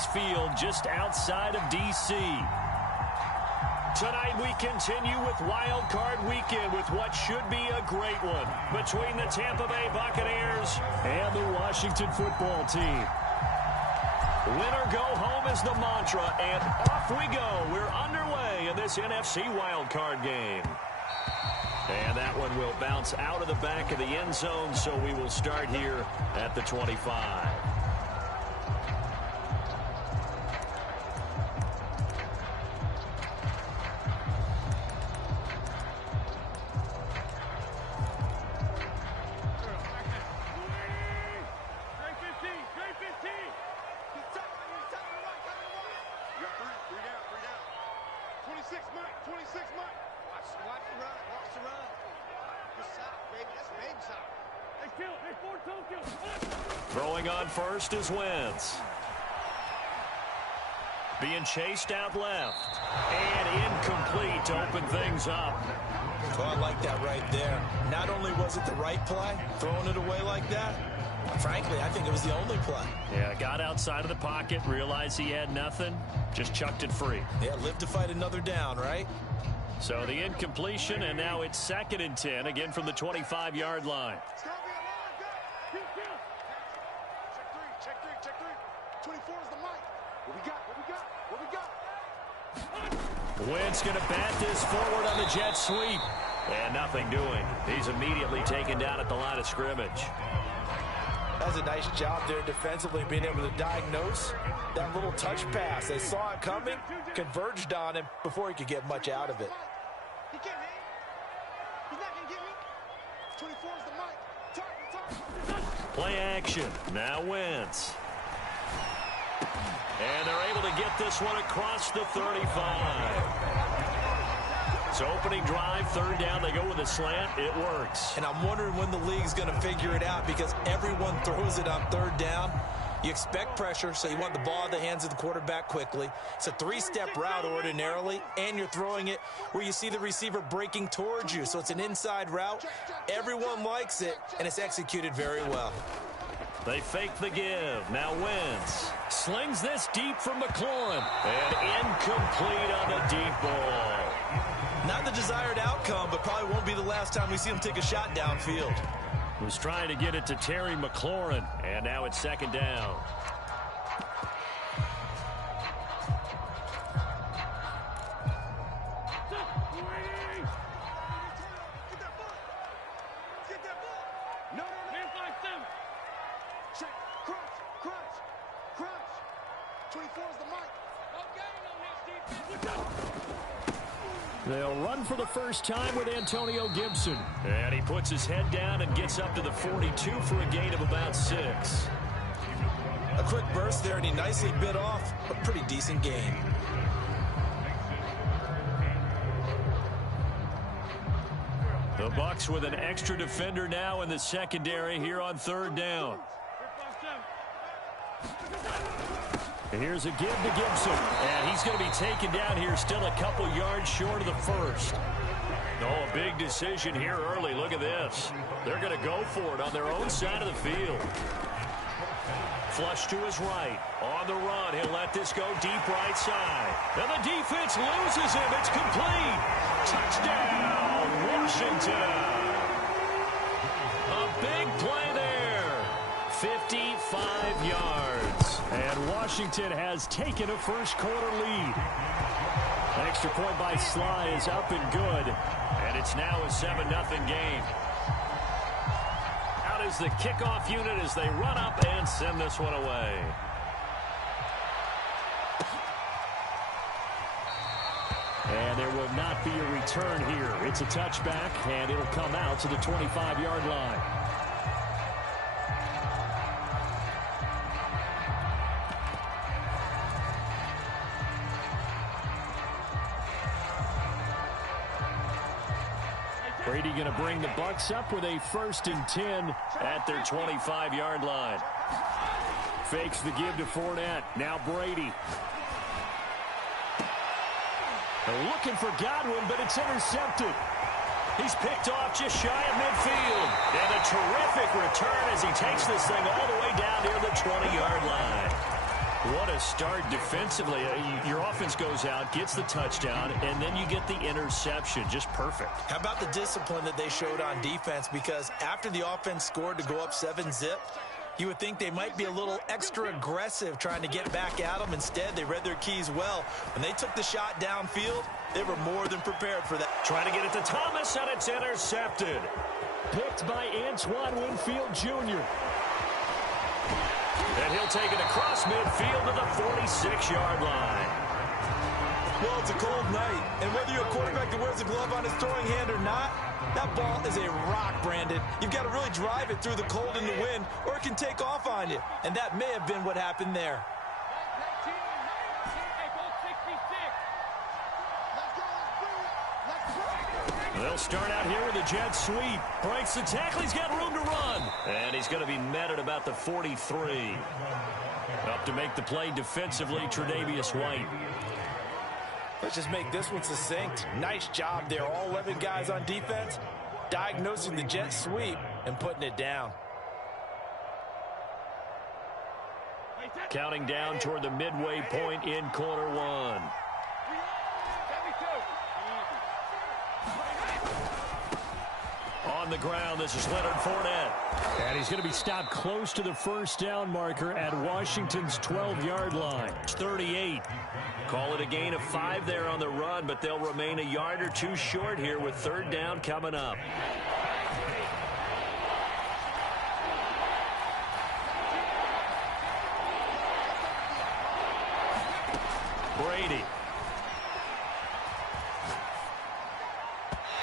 FedEx Field just outside of D.C. Tonight we continue with Wild Card Weekend with what should be a great one between the Tampa Bay Buccaneers and the Washington Football Team. Win or go home is the mantra, and off we go. We're underway in this NFC Wild Card game. And that one will bounce out of the back of the end zone, so we will start here at the 25. Throwing on first is Wentz. Being chased out left. And incomplete to open things up. Well, I like that right there. Not only was it the right play, throwing it away like that, frankly, I think it was the only play. Yeah, got outside of the pocket, realized he had nothing, just chucked it free. Yeah, live to fight another down, right? So the incompletion, and now it's 2nd and 10, again from the 25-yard line. Check three. 24 is the mic. What we got? Wentz going to bat this forward on the jet sweep. And nothing doing. He's immediately taken down at the line of scrimmage. That's a nice job there defensively, being able to diagnose that little touch pass. They saw it coming, converged on him before he could get much out of it. He can't hang. He's not going to get me. 24 is the mic. Target. Play action. Now Wentz. And they're able to get this one across the 35. So opening drive, 3rd down, they go with a slant. It works. And I'm wondering when the league's going to figure it out, because everyone throws it on 3rd down. You expect pressure, so you want the ball in the hands of the quarterback quickly. It's a 3-step route ordinarily, and you're throwing it where you see the receiver breaking towards you. So it's an inside route. Everyone likes it, and it's executed very well. They fake the give. Now Wentz slings this deep from McLaurin. And incomplete on the deep ball. Not the desired outcome, but probably won't be the last time we see him take a shot downfield. Was trying to get it to Terry McLaurin, and now it's 2nd down. They'll run for the first time with Antonio Gibson. And he puts his head down and gets up to the 42 for a gain of about 6. A quick burst there, and he nicely bit off a pretty decent gain. The Bucs with an extra defender now in the secondary here on 3rd down. Here's a give to Gibson, and he's going to be taken down here still a couple yards short of the 1st. Oh, a big decision here early. Look at this. They're going to go for it on their own side of the field. Flush to his right. On the run, he'll let this go deep right side. And the defense loses him. It's complete. Touchdown, Washington. A big play there. 55 yards. And Washington has taken a first-quarter lead. An extra point by Sly is up and good. And it's now a 7-0 game. Out is the kickoff unit as they run up and send this one away. And there will not be a return here. It's a touchback, and it'll come out to the 25-yard line. Brady going to bring the Bucs up with a 1st and 10 at their 25-yard line. Fakes the give to Fournette. Now Brady. They're looking for Godwin, but it's intercepted. He's picked off just shy of midfield. And a terrific return as he takes this thing all the way down near the 20-yard line. What a start defensively. Your offense goes out, gets the touchdown, and then you get the interception. Just perfect. How about the discipline that they showed on defense? Because after the offense scored to go up 7-0, you would think they might be a little extra aggressive trying to get back at them. Instead, they read their keys well. When they took the shot downfield, they were more than prepared for that. Trying to get it to Thomas, and it's intercepted. Picked by Antoine Winfield Jr. And he'll take it across midfield to the 46-yard line. Well, it's a cold night, and whether you're a quarterback that wears a glove on his throwing hand or not, that ball is a rock, Brandon. You've got to really drive it through the cold and the wind, or it can take off on you. And that may have been what happened there. They'll start out here with a jet sweep. Breaks the tackle. He's got room to run. And he's going to be met at about the 43. Up to make the play defensively, Tre'Davious White. Let's just make this one succinct. Nice job there. All 11 guys on defense diagnosing the jet sweep and putting it down. Counting down toward the midway point in quarter one. On the ground, this is Leonard Fournette. And he's going to be stopped close to the first down marker at Washington's 12-yard line. It's 38. Call it a gain of 5 there on the run, but they'll remain a yard or two short here with third down coming up. Brady.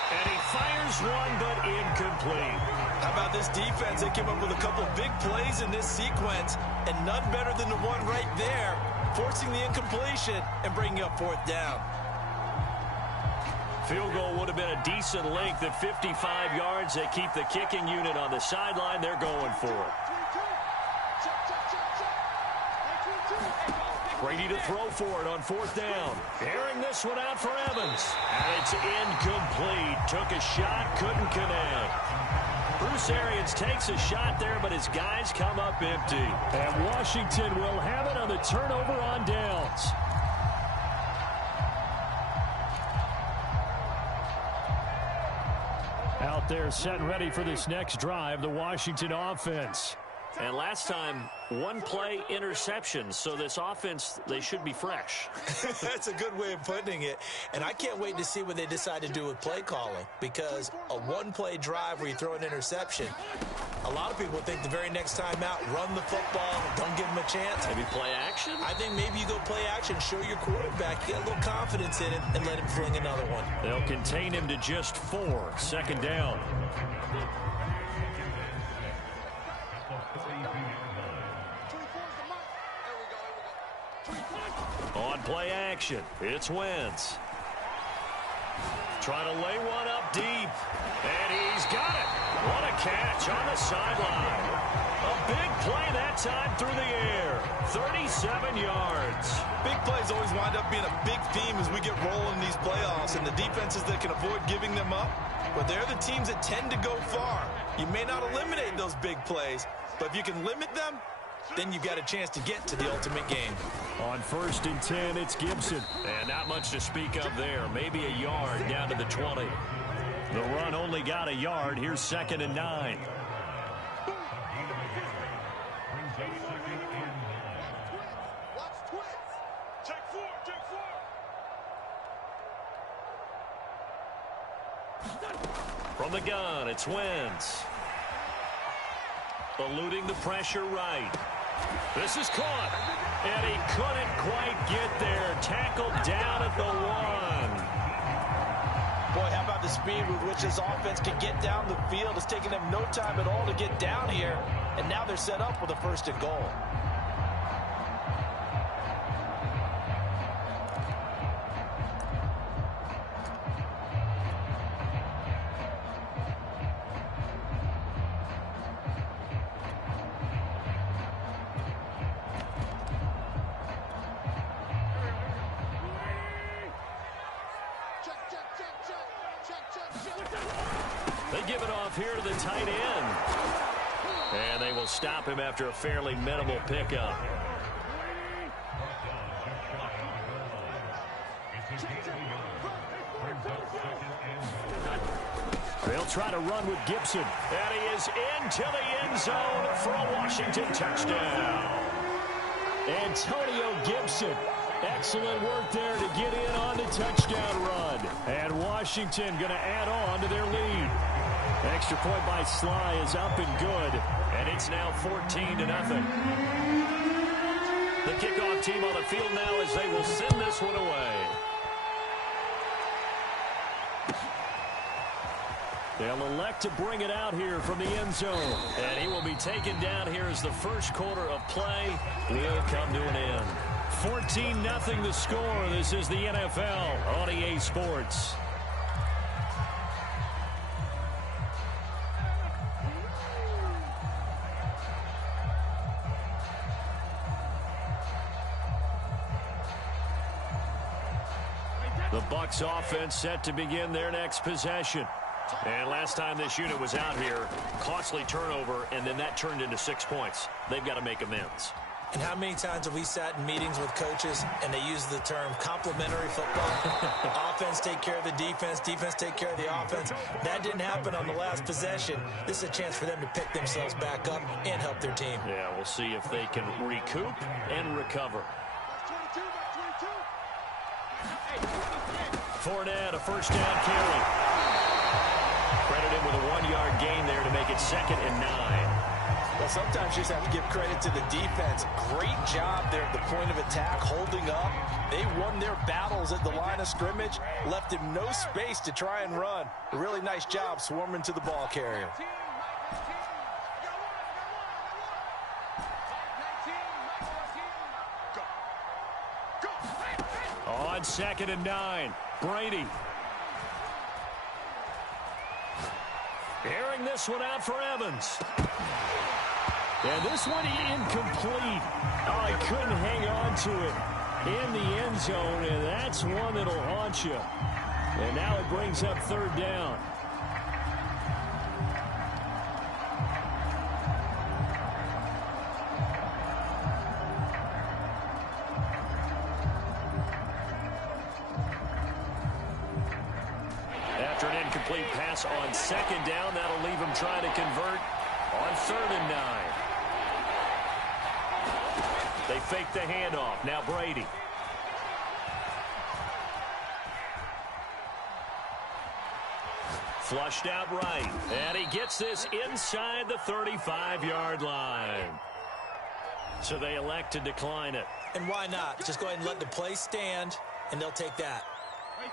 And he fires one, but incomplete. How about this defense? They came up with a couple big plays in this sequence, and none better than the one right there, forcing the incompletion and bringing up fourth down. Field goal would have been a decent length at 55 yards. They keep the kicking unit on the sideline. They're going for it. Brady to throw for it on fourth down. Airing this one out for Evans. And it's incomplete. Took a shot, couldn't connect. Bruce Arians takes a shot there, but his guys come up empty. And Washington will have it on the turnover on downs. Out there set and ready for this next drive, the Washington offense. And last time, one play interception, so this offense, they should be fresh. That's a good way of putting it. And I can't wait to see what they decide to do with play calling, because a one-play drive where you throw an interception, a lot of people think the very next time out, run the football, don't give them a chance. Maybe play action? I think maybe you go play action, show your quarterback, get a little confidence in it, and let him fling another one. They'll contain him to just 4. Second down. On play action, it's Wentz. Trying to lay one up deep. And he's got it. What a catch on the sideline. A big play that time through the air. 37 yards. Big plays always wind up being a big theme as we get rolling in these playoffs. And the defenses that can avoid giving them up, but they're the teams that tend to go far. You may not eliminate those big plays, but if you can limit them, then you've got a chance to get to the ultimate game. On 1st and 10, it's Gibson. And not much to speak of there. Maybe a yard down to the 20. The run only got a yard. Here's 2nd and 9. From the gun, it's Wentz. Eluding the pressure right. This is caught. And he couldn't quite get there. Tackled down at the 1. Boy, how about the speed with which this offense can get down the field? It's taking them no time at all to get down here. And now they're set up with a 1st and goal. They give it off here to the tight end. And they will stop him after a fairly minimal pickup. They'll try to run with Gibson. And he is into the end zone for a Washington touchdown. Antonio Gibson. Excellent work there to get in on the touchdown run. And Washington going to add on to their lead. Extra point by Sly is up and good. And it's now 14-0. The kickoff team on the field now as they will send this one away. They'll elect to bring it out here from the end zone. And he will be taken down here as the first quarter of play will come to an end. 14-0 the score. This is the NFL on EA Sports. The Bucs offense set to begin their next possession. And last time this unit was out here, costly turnover, and then that turned into 6 points. They've got to make amends. And how many times have we sat in meetings with coaches and they use the term complementary football? Offense take care of the defense, defense take care of the offense. That didn't happen on the last possession. This is a chance for them to pick themselves back up and help their team. Yeah, we'll see if they can recoup and recover. Fournette, a first down carry. Credit him with a 1-yard gain there to make it 2nd and 9. Well, sometimes you just have to give credit to the defense. Great job there at the point of attack, holding up. They won their battles at the line of scrimmage, left him no space to try and run. A really nice job swarming to the ball carrier. On 2nd and 9, Brady. Airing this one out for Evans. And this one incomplete. Oh, he couldn't hang on to it in the end zone, and that's one that'll haunt you. And now it brings up 3rd down. After an incomplete pass on 2nd down, that'll leave him trying to convert on 3rd and 9. They fake the handoff. Now Brady. Flushed out right. And he gets this inside the 35-yard line. So they elect to decline it. And why not? Just go ahead and let the play stand, and they'll take that.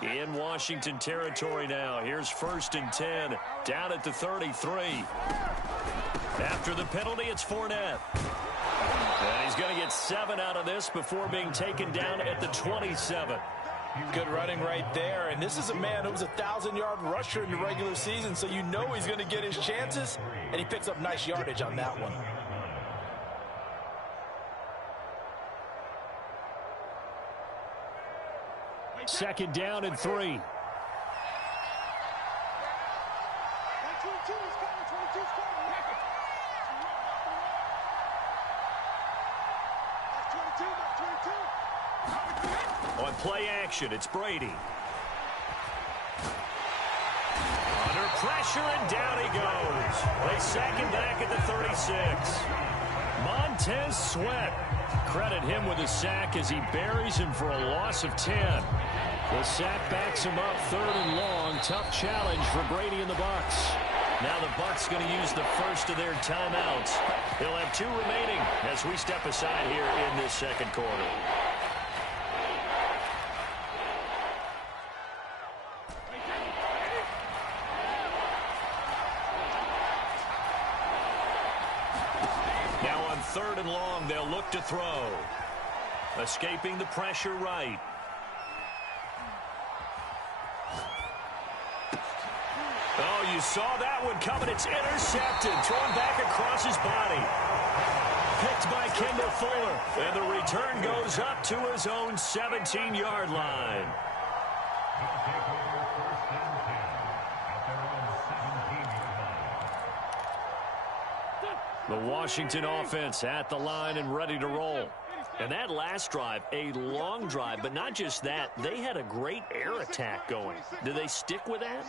In Washington territory now. Here's 1st and 10. Down at the 33. After the penalty, it's Fournette. And he's going to get 7 out of this before being taken down at the 27. Good running right there. And this is a man who was a 1,000-yard rusher in the regular season, so you know he's going to get his chances. And he picks up nice yardage on that one. Second down and 3. On play action, it's Brady. Under pressure, and down he goes. They sack him back at the 36. Montez Sweat. Credit him with a sack as he buries him for a loss of 10. The sack backs him up 3rd and long. Tough challenge for Brady and the Bucs. Now the Bucs going to use the first of their timeouts. They'll have 2 remaining as we step aside here in this 2nd quarter. Now on 3rd and long, they'll look to throw. Escaping the pressure right. Oh, you saw that one coming. It's intercepted. Thrown back across his body. Picked by Kendall Fuller. And the return goes up to his own 17-yard line. The Washington offense at the line and ready to roll. And that last drive, a long drive, but not just that. They had a great air attack going. Do they stick with that?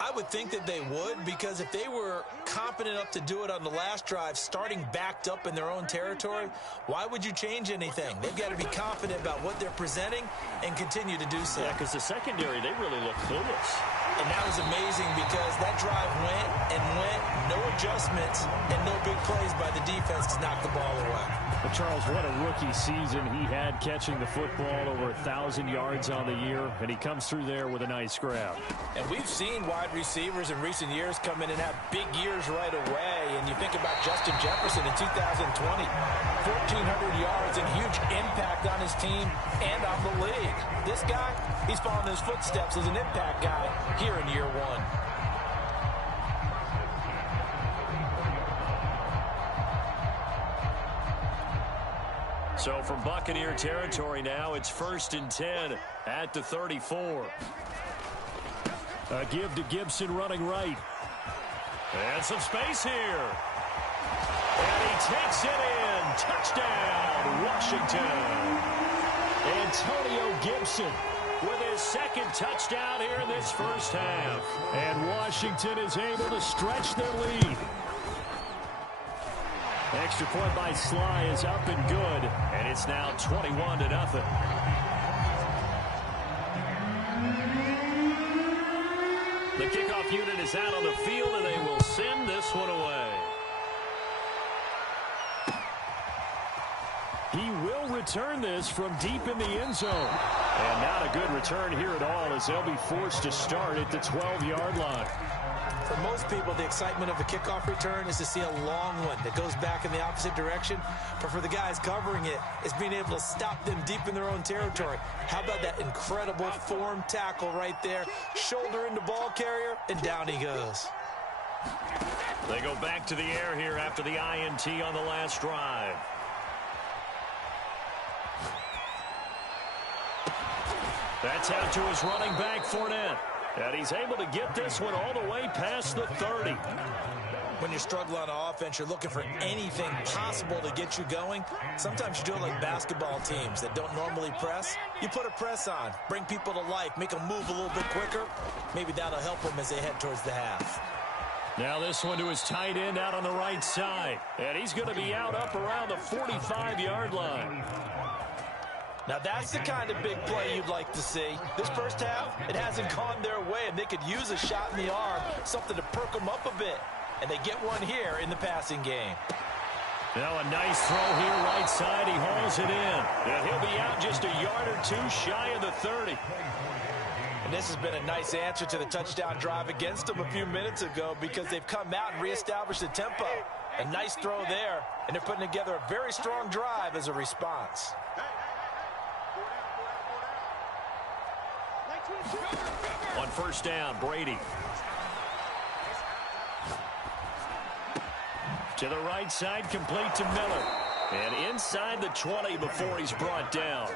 I would think that they would, because if they were confident enough to do it on the last drive, starting backed up in their own territory, why would you change anything? They've got to be confident about what they're presenting and continue to do so. Yeah, because the secondary, they really look clueless. And that was amazing because that drive went and went, no adjustments, and no big plays by the defense to knock the ball away. But Charles, what a rookie season he had, catching the football over 1,000 yards on the year, and he comes through there with a nice grab. And we've seen wide receivers in recent years come in and have big years right away. And you think about Justin Jefferson in 2020, 1,400 yards and huge impact on his team and on the league. This guy, he's following his footsteps as an impact guy here in year one. So from Buccaneer territory now, it's 1st and 10 at the 34. A give to Gibson running right. And some space here. And he takes it in. Touchdown, Washington. Antonio Gibson with his second touchdown here in this first half. And Washington is able to stretch their lead. Extra point by Sly is up and good. And it's now 21-0. The kickoff unit is out on the field, and they will send this one away. He will return this from deep in the end zone. And not a good return here at all, as they'll be forced to start at the 12-yard line. For most people, the excitement of a kickoff return is to see a long one that goes back in the opposite direction. But for the guys covering it, it's being able to stop them deep in their own territory. How about that incredible form tackle right there? Shoulder into ball carrier, and down he goes. They go back to the air here after the INT on the last drive. That's out to his running back, Fournette. And he's able to get this one all the way past the 30. When you struggle on offense, you're looking for anything possible to get you going. Sometimes you do it like basketball teams that don't normally press. You put a press on, bring people to life, make them move a little bit quicker. Maybe that'll help them as they head towards the half. Now this one to his tight end out on the right side. And he's going to be out up around the 45-yard line. Now that's the kind of big play you'd like to see. This first half, it hasn't gone their way, and they could use a shot in the arm, something to perk them up a bit. And they get one here in the passing game. Now a nice throw here right side. He hauls it in. And he'll be out just a yard or two shy of the 30. And this has been a nice answer to the touchdown drive against them a few minutes ago, because they've come out and reestablished the tempo. A nice throw there, and they're putting together a very strong drive as a response. On first down, Brady. To the right side, complete to Miller. And inside the 20 before he's brought down.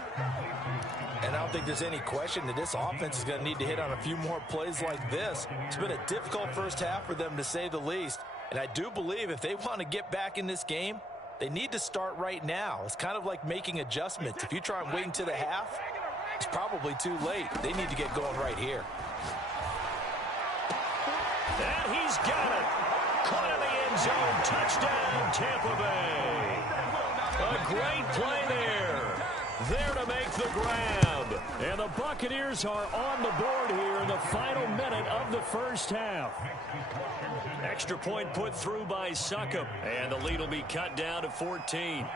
And I don't think there's any question that this offense is going to need to hit on a few more plays like this. It's been a difficult first half for them, to say the least. And I do believe if they want to get back in this game, they need to start right now. It's kind of like making adjustments. If you try and wait until the half, it's probably too late. They need to get going right here. And he's got it. Caught in the end zone. Touchdown, Tampa Bay. A great play there. There to make the grab. And the Buccaneers are on the board here in the final minute of the first half. Extra point put through by Succop. And the lead will be cut down to 14.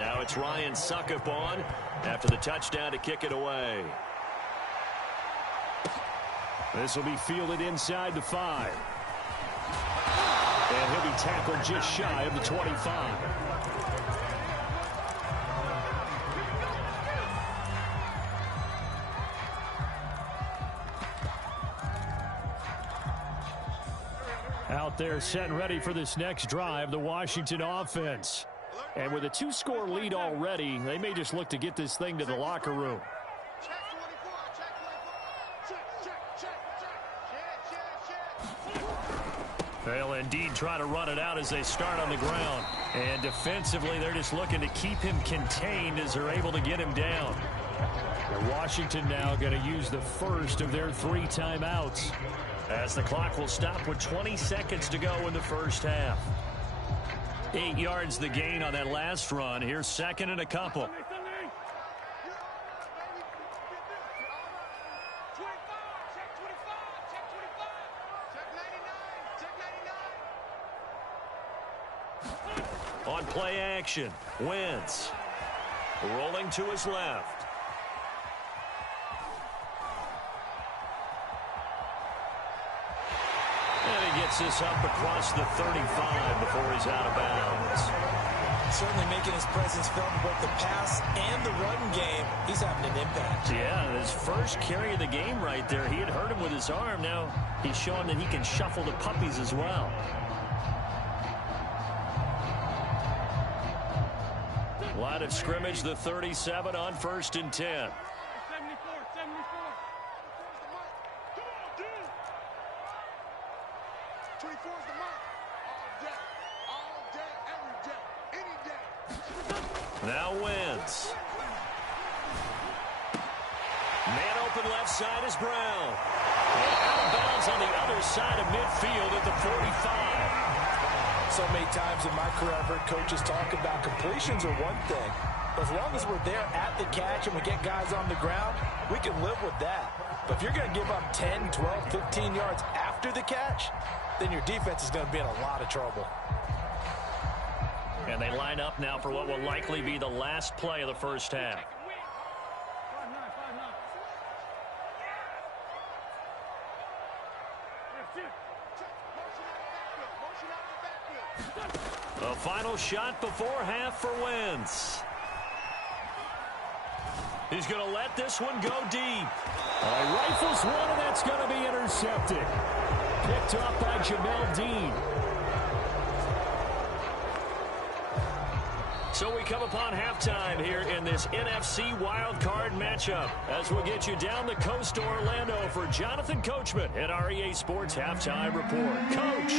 Now it's Ryan Succop on after the touchdown to kick it away. This will be fielded inside the 5. And he'll be tackled just shy of the 25. Out there set and ready for this next drive, the Washington offense. And with a 2-score lead already, they may just look to get this thing to the locker room. They'll indeed try to run it out as they start on the ground. And defensively, they're just looking to keep him contained as they're able to get him down. And Washington now going to use the first of their 3 timeouts, as the clock will stop with 20 seconds to go in the first half. 8 yards the gain on that last run. Here's second and a couple. On play action, Wentz rolling to his left. And he gets this up across the 35 before he's out of bounds. Certainly making his presence felt in both the pass and the run game. He's having an impact. Yeah, his first carry of the game right there. He had hurt him with his arm. Now he's showing that he can shuffle the puppies as well. Line of scrimmage, the 37 on 1st and 10. 24 is the mark. All day, every day, any day. Now Wentz. Man open left side is Brown. And out of bounds on the other side of midfield at the 45. So many times in my career, I've heard coaches talk about completions are one thing. But as long as we're there at the catch and we get guys on the ground, we can live with that. But if you're going to give up 10, 12, 15 yards after the catch, then your defense is going to be in a lot of trouble. And they line up now for what will likely be the last play of the first half. The final shot before half for Wentz. He's going to let this one go deep. Rifles one, and that's going to be intercepted. Picked up by Jamel Dean. So we come upon halftime here in this NFC wildcard matchup as we'll get you down the coast to Orlando for Jonathan Coachman at our EA Sports Halftime Report. Coach,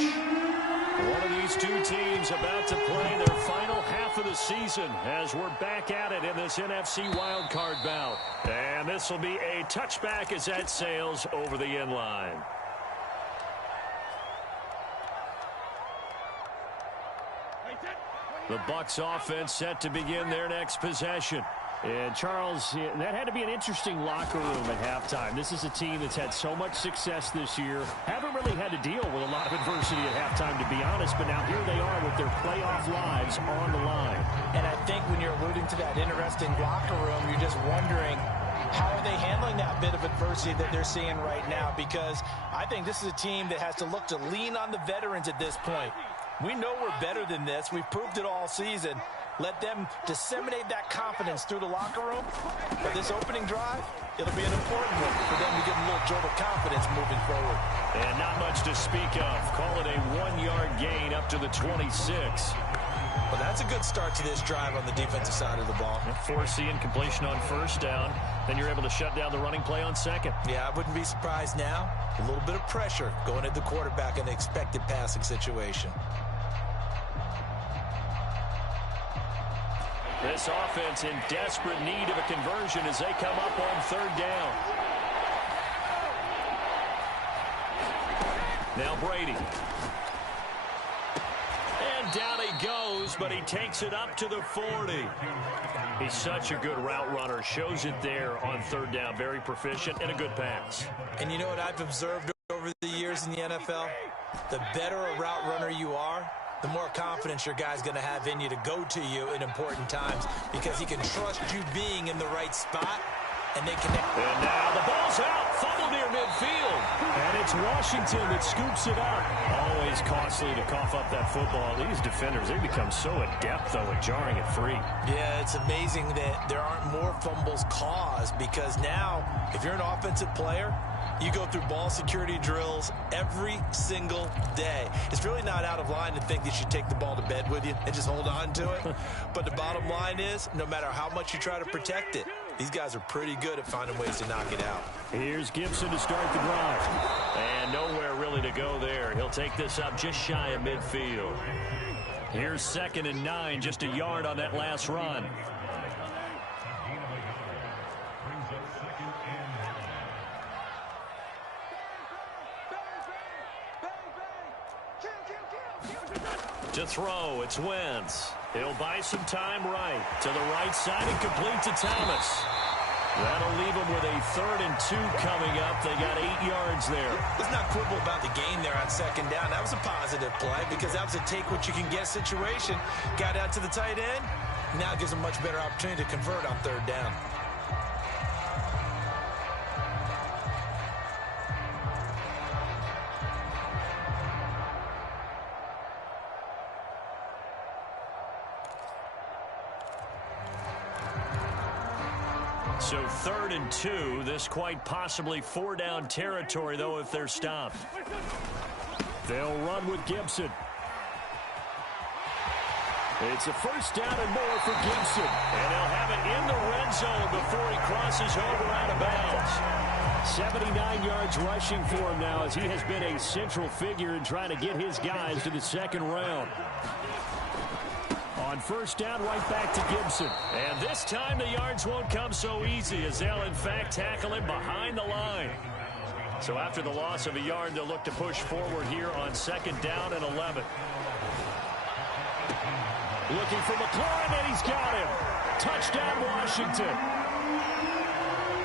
one of these two teams about to play their final half of the season as we're back at it in this NFC wildcard bout. And this will be a touchback as that sails over the end line. The Bucs offense set to begin their next possession. And Charles, that had to be an interesting locker room at halftime. This is a team that's had so much success this year. Haven't really had to deal with a lot of adversity at halftime, to be honest. But now here they are with their playoff lives on the line. And I think when you're alluding to that interesting locker room, you're just wondering, how are they handling that bit of adversity that they're seeing right now? Because I think this is a team that has to look to lean on the veterans at this point. We know we're better than this. We've proved it all season. Let them disseminate that confidence through the locker room. But this opening drive, it'll be an important one for them to get a little jolt of confidence moving forward. And not much to speak of. Call it a 1-yard gain up to the 26. Well, that's a good start to this drive on the defensive side of the ball. Forcing completion on first down. Then you're able to shut down the running play on second. Yeah, I wouldn't be surprised now. A little bit of pressure going at the quarterback in the expected passing situation. This offense in desperate need of a conversion as they come up on third down. Now Brady. And down he goes, but he takes it up to the 40. He's such a good route runner. Shows it there on third down. Very proficient and a good pass. And you know what I've observed over the years in the NFL? The better a route runner you are, the more confidence your guy's going to have in you to go to you in important times because he can trust you being in the right spot, and they connect. And now the ball's out. Fumble near midfield. And it's Washington that scoops it up. Always costly to cough up that football. These defenders, they become so adept, though, at jarring it free. Yeah, it's amazing that there aren't more fumbles caused because now, if you're an offensive player, you go through ball security drills every single day. It's really not out of line to think that you should take the ball to bed with you and just hold on to it. But the bottom line is, no matter how much you try to protect it, These guys are pretty good at finding ways to knock it out. Here's Gibson to start the drive. And nowhere really to go there. He'll take this up just shy of midfield. Here's 2nd and 9, just a yard on that last run. To throw, it's Wentz. He'll buy some time right. To the right side and complete to Thomas. That'll leave them with a 3rd and 2 coming up. They got 8 yards there. Let's not quibble about the gain there on 2nd down. That was a positive play because that was a take-what-you-can-get situation. Got out to the tight end. Now it gives them a much better opportunity to convert on 3rd down. So 3rd and 2. This quite possibly 4-down territory, though, if they're stopped. They'll run with Gibson. It's a 1st down and more for Gibson. And he'll have it in the red zone before he crosses over out of bounds. 79 yards rushing for him now, as he has been a central figure in trying to get his guys to the 2nd round. On 1st down, right back to Gibson. And this time the yards won't come so easy, as they'll in fact tackle him behind the line. So after the loss of a yard, they'll look to push forward here on 2nd down and 11. Looking for McLaurin, and he's got him. Touchdown, Washington.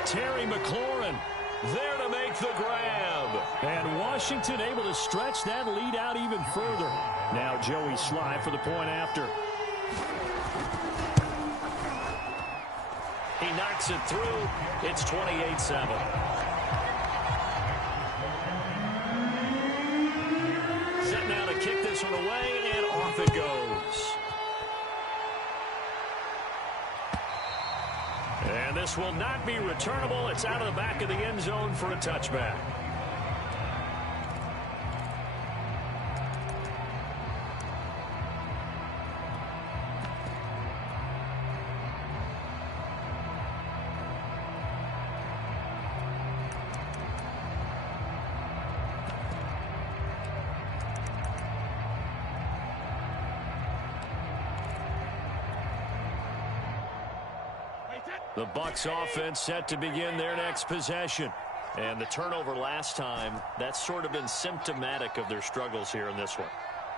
Terry McLaurin there to make the grab. And Washington able to stretch that lead out even further. Now Joey Sly for the point after. He knocks it through. It's 28-7. Set now to kick this one away, and off it goes. And this will not be returnable. It's out of the back of the end zone for a touchback. The Bucs offense set to begin their next possession. And the turnover last time, that's sort of been symptomatic of their struggles here in this one.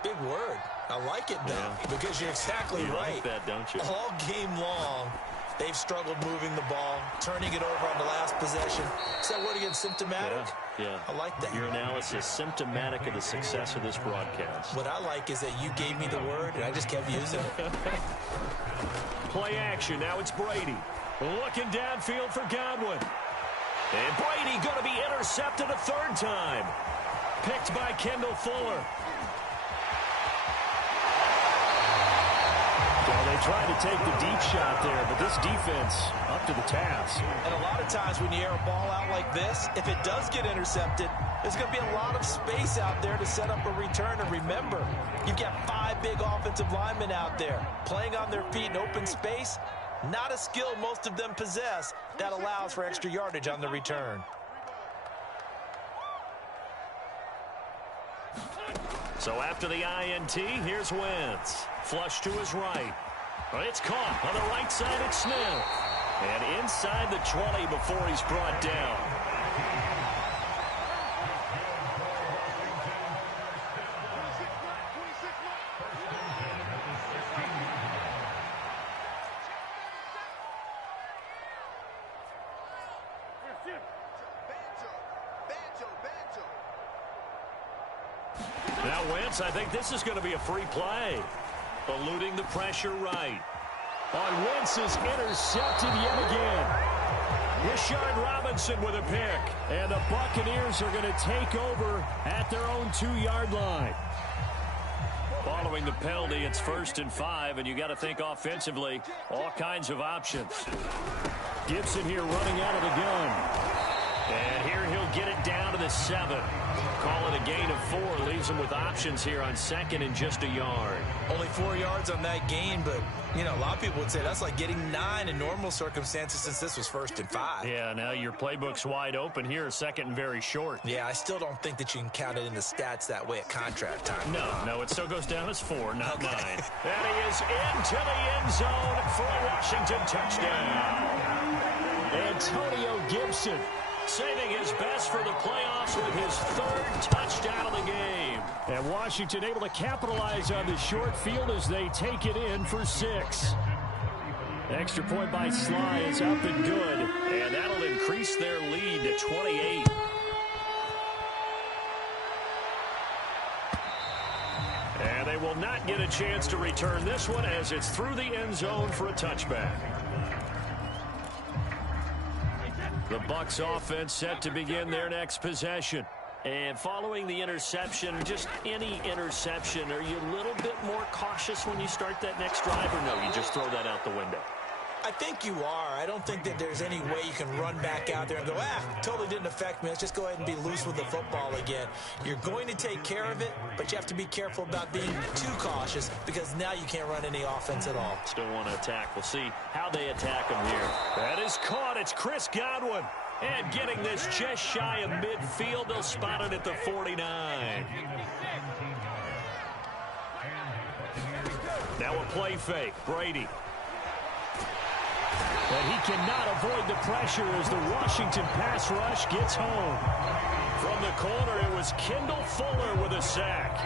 Big word. I like it, though, because you're exactly right. Like that, don't you? All game long, they've struggled moving the ball, turning it over on the last possession. Is that word again, symptomatic? Yeah. I like that. Your analysis symptomatic of the success of this broadcast. What I like is that you gave me the word, and I just kept using it. Play action. Now it's Brady. Looking downfield for Godwin. And Brady going to be intercepted a 3rd time. Picked by Kendall Fuller. Well, they tried to take the deep shot there, but this defense up to the task. And a lot of times when you air a ball out like this, if it does get intercepted, there's going to be a lot of space out there to set up a return. And remember, you've got 5 big offensive linemen out there playing on their feet in open space. Not a skill most of them possess that allows for extra yardage on the return. So after the INT, here's Wentz. Flush to his right. It's caught on the right side at Smith. And inside the 20 before he's brought down. Now Wentz, I think this is going to be a free play. Eluding the pressure right. On Wentz is intercepted yet again. Rashard Robinson with a pick. And the Buccaneers are going to take over at their own 2-yard line. Following the penalty, it's 1st and 5, and you got to think offensively, all kinds of options. Gibson here running out of the gun. And here he'll get it down to the 7. Call it a gain of 4. Leaves him with options here on 2nd and just a yard. Only 4 yards on that gain, but, you know, a lot of people would say that's like getting 9 in normal circumstances since this was 1st and 5. Yeah, now your playbook's wide open here, 2nd and very short. Yeah, I still don't think that you can count it in the stats that way at contract time. No, it still goes down as 4, not 9. And he is into the end zone for a Washington touchdown. Antonio Gibson saving his best for the playoffs with his 3rd touchdown of the game. And Washington able to capitalize on the short field as they take it in for 6. Extra point by Sly is up and good. And that'll increase their lead to 28. And they will not get a chance to return this one as it's through the end zone for a touchback. The Bucs offense set to begin their next possession. And following the interception, just any interception, are you a little bit more cautious when you start that next drive, or no, you just throw that out the window? I think you are. I don't think that there's any way you can run back out there and go, totally didn't affect me. Let's just go ahead and be loose with the football again. You're going to take care of it, but you have to be careful about being too cautious because now you can't run any offense at all. Still want to attack. We'll see how they attack him here. That is caught. It's Chris Godwin. And getting this just shy of midfield. They'll spot it at the 49. Now a play fake. Brady. But he cannot avoid the pressure as the Washington pass rush gets home. From the corner, it was Kendall Fuller with a sack.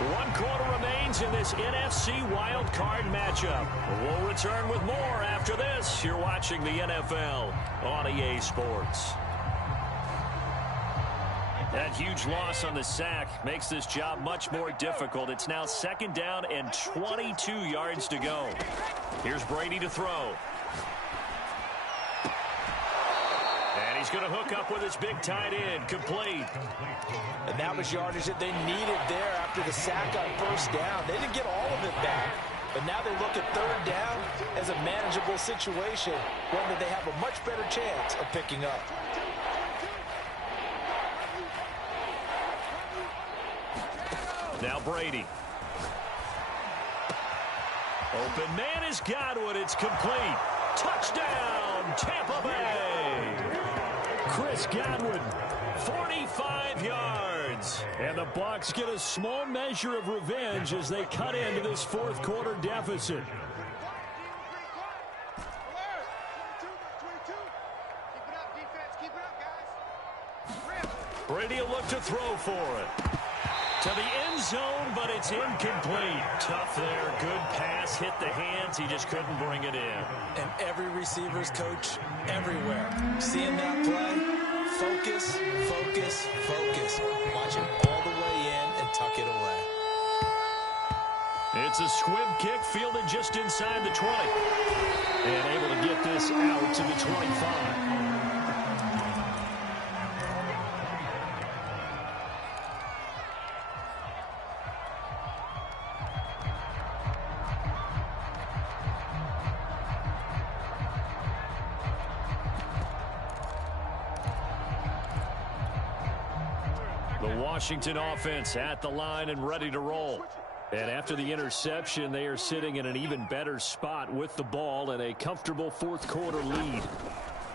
1 quarter remains in this NFC Wild Card matchup. We'll return with more after this. You're watching the NFL on EA Sports. That huge loss on the sack makes this job much more difficult. It's now 2nd down and 22 yards to go. Here's Brady to throw. And he's going to hook up with his big tight end, complete. And that was yardage that they needed there after the sack on 1st down. They didn't get all of it back, but now they look at 3rd down as a manageable situation, one that they have a much better chance of picking up. Now Brady. Open man is Godwin. It's complete. Touchdown, Tampa Bay. Chris Godwin, 45 yards. And the Bucs get a small measure of revenge as they cut into this 4th quarter deficit. Brady will look to throw for it. To the end zone, but it's incomplete. Tough there. Good pass. Hit the hands. He just couldn't bring it in. And every receiver's coach everywhere. Seeing that play, focus, focus, focus. Watch it all the way in and tuck it away. It's a squib kick fielded just inside the 20. And able to get this out to the 25. Washington offense at the line and ready to roll. And after the interception, they are sitting in an even better spot with the ball and a comfortable 4th quarter lead.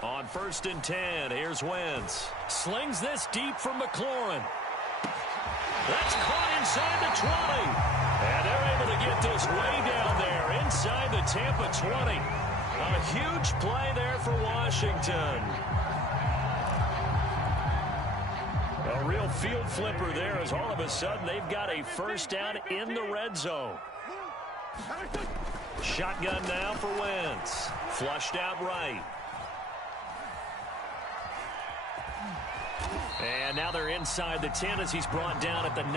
On 1st and 10, here's Wentz. Slings this deep from McLaurin. That's caught inside the 20. And they're able to get this way down there inside the Tampa 20. A huge play there for Washington. A real field flipper there as all of a sudden they've got a 1st down in the red zone. Shotgun now for Wentz. Flushed out right. And now they're inside the 10 as he's brought down at the 9.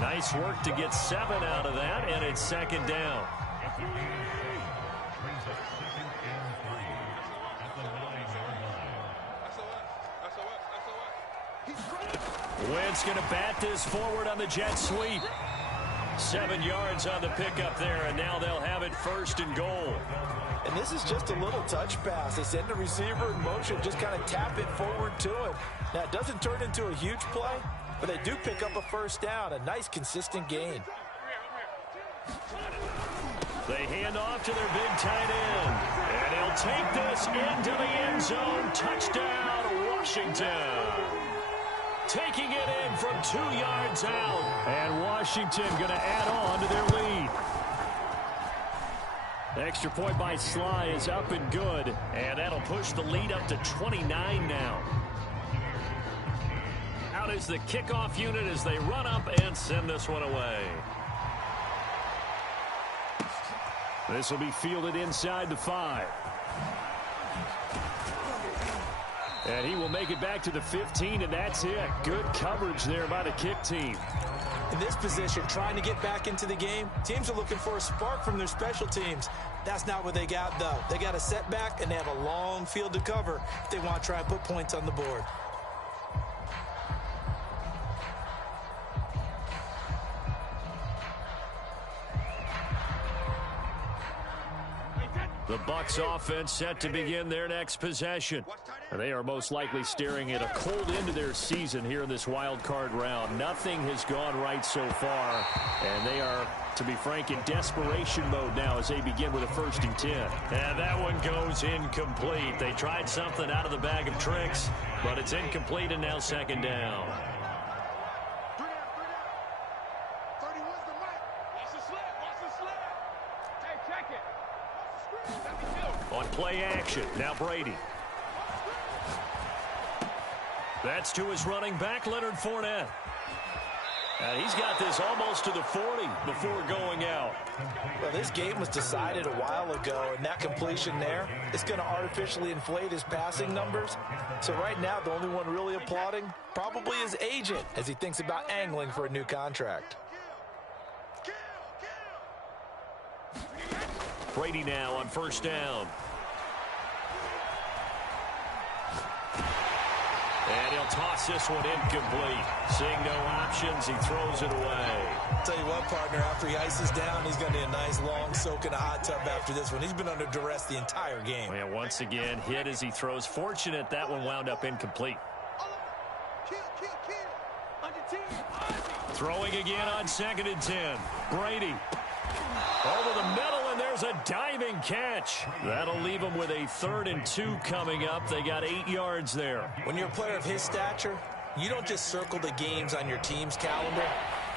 Nice work to get 7 out of that, and it's 2nd down. Wentz going to bat this forward on the jet sweep. 7 yards on the pickup there, and now they'll have it 1st and goal. And this is just a little touch pass. They send the receiver in motion, just kind of tap it forward to him. Now, it doesn't turn into a huge play, but they do pick up a 1st down, a nice, consistent gain. They hand off to their big tight end, and he'll take this into the end zone. Touchdown, Washington. Taking it in from 2 yards out. And Washington going to add on to their lead. The extra point by Sly is up and good. And that'll push the lead up to 29 now. Out is the kickoff unit as they run up and send this one away. This will be fielded inside the 5. And he will make it back to the 15, and that's it. Good coverage there by the kick team. In this position, trying to get back into the game, teams are looking for a spark from their special teams. That's not what they got, though. They got a setback, and they have a long field to cover if they want to try and put points on the board. The Bucs offense set to begin their next possession. And they are most likely staring at a cold end to their season here in this wild card round. Nothing has gone right so far. And they are, to be frank, in desperation mode now as they begin with a 1st and 10. And that one goes incomplete. They tried something out of the bag of tricks, but it's incomplete and now 2nd down. On play action, now Brady. That's to his running back, Leonard Fournette. And he's got this almost to the 40 before going out. Well, this game was decided a while ago, and that completion there is going to artificially inflate his passing numbers. So right now, the only one really applauding probably his agent as he thinks about angling for a new contract. Brady now on 1st down. And he'll toss this one incomplete. Seeing no options, he throws it away. Tell you what, partner, after he ices down, he's going to need a nice long soak in a hot tub after this one. He's been under duress the entire game. And once again, hit as he throws. Fortunate that one wound up incomplete. Throwing again on 2nd and 10. Brady. Over the middle, and there's a diving catch. That'll leave them with a 3rd and 2 coming up. They got 8 yards there. When you're a player of his stature, you don't just circle the games on your team's calendar.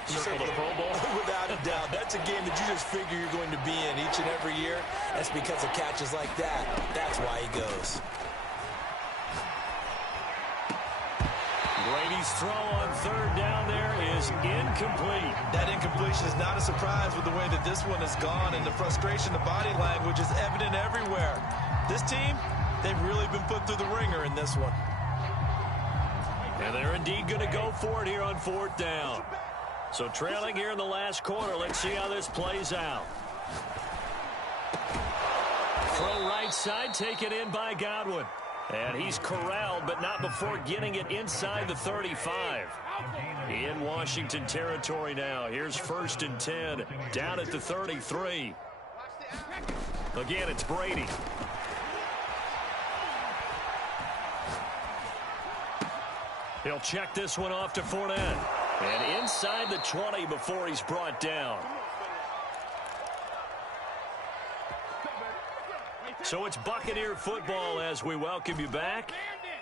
You circle the Pro Bowl? Without a doubt. That's a game that you just figure you're going to be in each and every year. That's because of catches like that. That's why he goes. Brady's throw on 3rd down there is incomplete. That incompletion is not a surprise with the way that this one has gone, and the frustration, the body language is evident everywhere. This team, they've really been put through the ringer in this one. And they're indeed going to go for it here on 4th down. So trailing here in the last quarter, let's see how this plays out. Throw right side, taken in by Godwin. And he's corralled, but not before getting it inside the 35. In Washington territory now. Here's 1st and 10, down at the 33. Again, it's Brady. He'll check this one off to Fournette. And inside the 20 before he's brought down. So it's Buccaneer football as we welcome you back.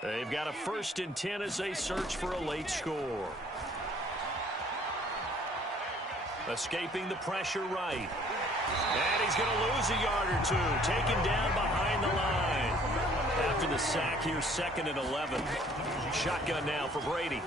They've got a 1st and 10 as they search for a late score. Escaping the pressure right. And he's going to lose a yard or 2. Taken down behind the line. After the sack here, 2nd and 11. Shotgun now for Brady.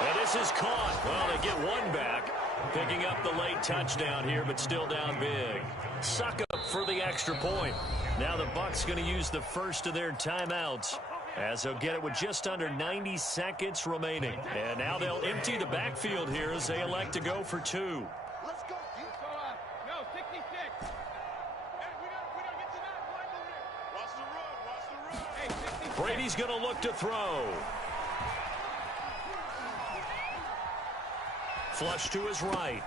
And this is caught. Well, they get one back. Picking up the late touchdown here, but still down big. Suck up for the extra point. Now the Bucs going to use the first of their timeouts, as they'll get it with just under 90 seconds remaining. And now they'll empty the backfield here as they elect to go for 2. Let's go. No, 66. Hey, we gotta get to that line over there. Watch the run. Hey, 66. Brady's going to look to throw. Flush to his right.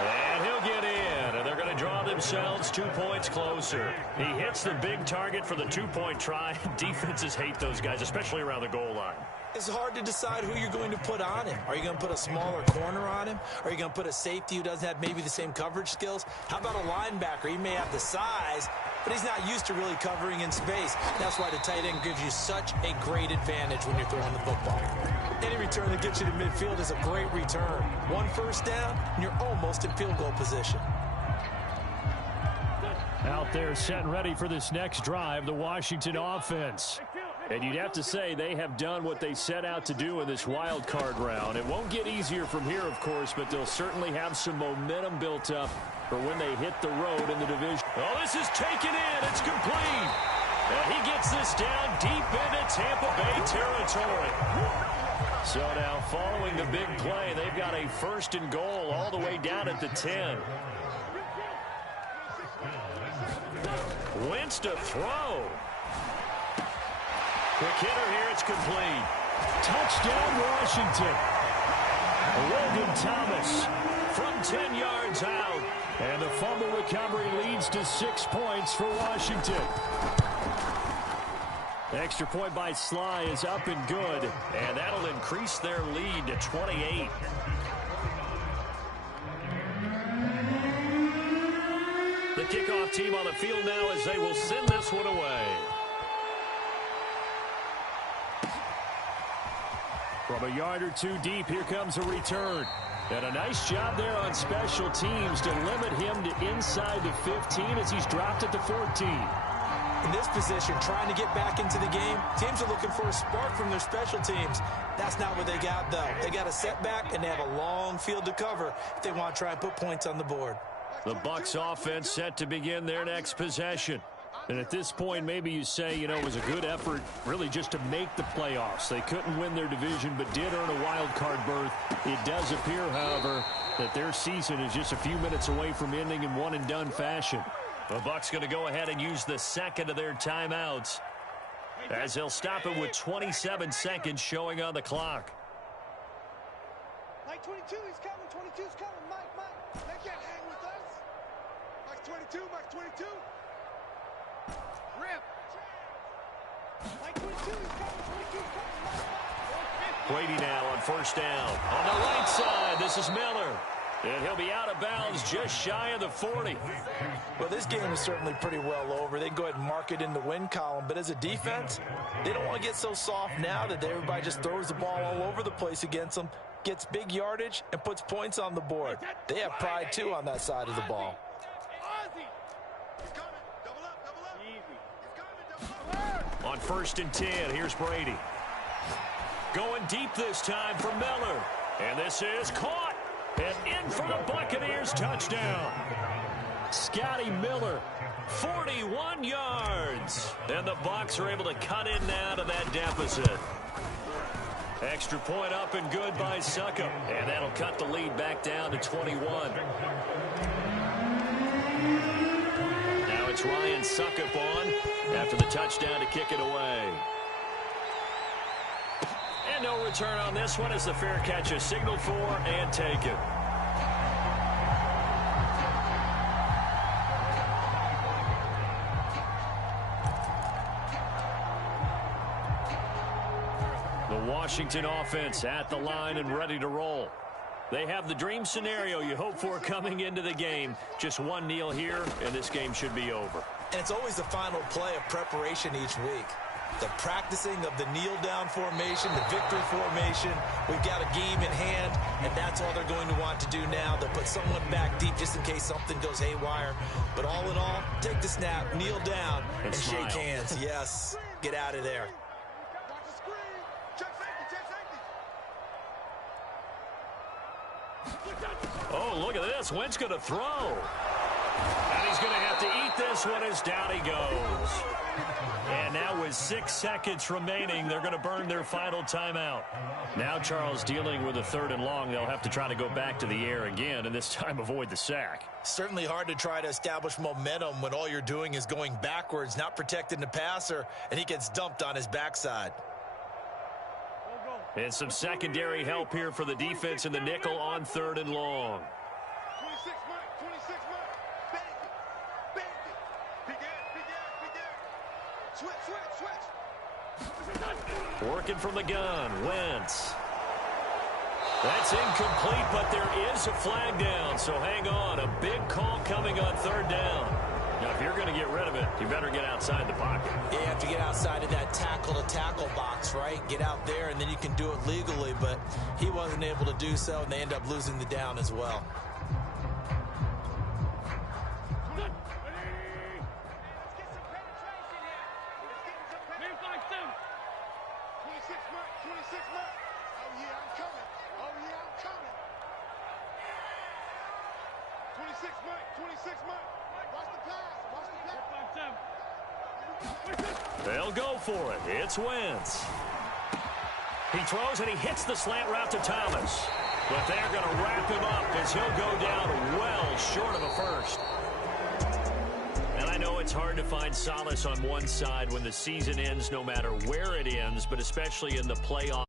And he'll get in, and they're going to draw themselves 2 points closer. He hits the big target for the two-point try. Defenses hate those guys, especially around the goal line. It's hard to decide who you're going to put on him. Are you going to put a smaller corner on him? Are you going to put a safety who doesn't have maybe the same coverage skills? How about a linebacker? He may have the size, but he's not used to really covering in space. That's why the tight end gives you such a great advantage when you're throwing the football. Any return that gets you to midfield is a great return. 1 first down, and you're almost in field goal position. Out there set and ready for this next drive, the Washington offense. And you'd have to say they have done what they set out to do in this wild card round. It won't get easier from here, of course, but they'll certainly have some momentum built up for when they hit the road in the division. Oh, this is taken in. It's complete. And he gets this down deep into Tampa Bay territory. So now following the big play, they've got a 1st and goal all the way down at the 10. Wentz to throw. Quick hitter here, it's complete. Touchdown, Washington. Logan Thomas from 10 yards out. And the fumble recovery leads to 6 points for Washington. Extra point by Sly is up and good. And that'll increase their lead to 28. The kickoff team on the field now as they will send this one away. From a yard or two deep, here comes a return. And a nice job there on special teams to limit him to inside the 15 as he's dropped at the 14. In this position, trying to get back into the game, teams are looking for a spark from their special teams. That's not what they got, though. They got a setback, and they have a long field to cover if they want to try and put points on the board. The Bucs offense set to begin their next possession. And at this point, maybe you say, you know, it was a good effort really just to make the playoffs. They couldn't win their division but did earn a wild card berth. It does appear, however, that their season is just a few minutes away from ending in one-and-done fashion. The Bucs going to go ahead and use the second of their timeouts as they'll stop it with 27 seconds showing on the clock. Mike 22, he's coming. 22's coming. Mike. They can't hang with us. Mike 22, Mike 22. Rip. Mike 22, he's coming. 22's coming. Mike. Brady now on 1st down. On the right side, this is Miller. And he'll be out of bounds just shy of the 40. Well, this game is certainly pretty well over. They can go ahead and mark it in the win column. But as a defense, they don't want to get so soft now that everybody just throws the ball all over the place against them, gets big yardage, and puts points on the board. They have pride, too, on that side of the ball. On 1st and 10, here's Brady. Going deep this time for Miller. And this is caught. And in for the Buccaneers touchdown. Scotty Miller, 41 yards. And the Bucs are able to cut in now to that deficit. Extra point up and good by Succop. And that'll cut the lead back down to 21. Now it's Ryan Succop on after the touchdown to kick it away. And no return on this one as the fair catch is signaled for and taken. The Washington offense at the line and ready to roll. They have the dream scenario you hope for coming into the game. Just one kneel here, and this game should be over. And it's always the final play of preparation each week. The practicing of the kneel-down formation, the victory formation. We've got a game in hand, and that's all they're going to want to do now. They'll put someone back deep just in case something goes haywire. But all in all, take the snap, kneel down, and shake hands. Yes, get out of there. Watch the screen. Check safety. Oh, look at this. Wentz going to throw. And he's going to have to eat this one as down he goes. And now with 6 seconds remaining, they're going to burn their final timeout. Now Charles dealing with a 3rd and long. They'll have to try to go back to the air again, and this time avoid the sack. Certainly hard to try to establish momentum when all you're doing is going backwards, not protecting the passer, and he gets dumped on his backside. Go, go. And some secondary help here for the defense in the nickel on 3rd and long. 26 Mike, 26 Mike. Bang it. Begin. Switch. Working from the gun, Wentz. That's incomplete, but there is a flag down, so hang on. A big call coming on 3rd down. Now, if you're going to get rid of it, you better get outside the pocket. Yeah, you have to get outside of that tackle-to-tackle box, right? Get out there, and then you can do it legally, but he wasn't able to do so, and they end up losing the down as well. They'll go for it. It's Wentz. He throws and he hits the slant route to Thomas. But they're going to wrap him up as he'll go down well short of a first. And I know it's hard to find solace on one side when the season ends, no matter where it ends, but especially in the playoffs.